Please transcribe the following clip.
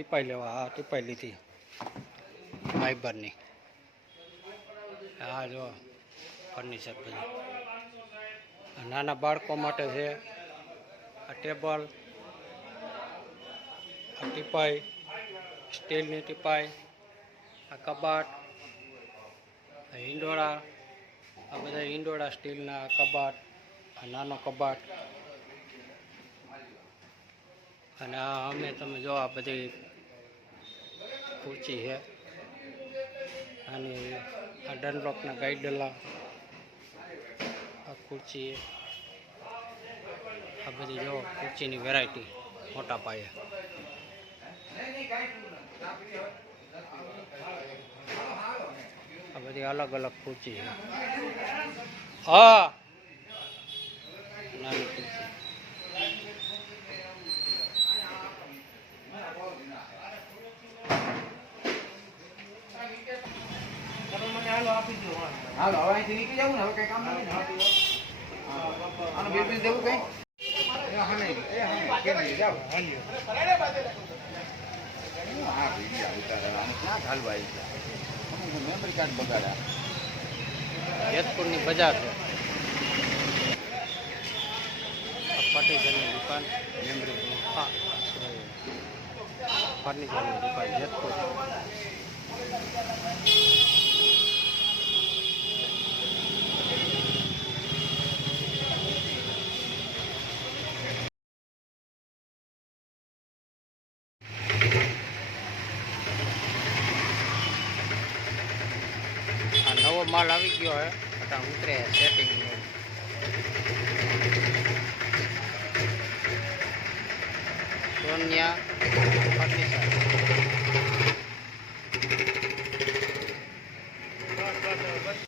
Teapoy લેવા. આ teapoy લીધી ફાઈબરની. આ જો ફર્નિચર બધું નાના બાળકો માટે છે. આ ટેબલ, આ ટીપાઈ, સ્ટીલની ટીપાઈ, આ કબાટ, આ હિંડોળા, આ બધા હિંડોળા સ્ટીલના, કબાટ, આ નાનો કબાટ. અને આ અમે તમે જો આ બધી ખુરચી છે અને આ ડનલોપના ગાઈડલા, આ ખુરચી, આ બધી જો ખુરચીની વેરાયટી મોટા પાયે. આ બધી અલગ અલગ ખુરચી છે. હા, નાની ખુરચી. હાલો હવે અહીંથી નીકળી જવું ને, હવે કઈ કામ નથી ને. આનું બિલ બિલ દેવું કઈ? હા ક્યાં ઘાલવા મેમરી કાર્ડ બગાડ્યા. જેતપુરની બજાર છે. ફર્નિચરની દુકાન, હા ફર્નિચરની દુકાન જેતપુર. નવો માલ આવી ગયો હે, બધા ઉતરે સેટિંગ. સોનિયા ફર્નિચર.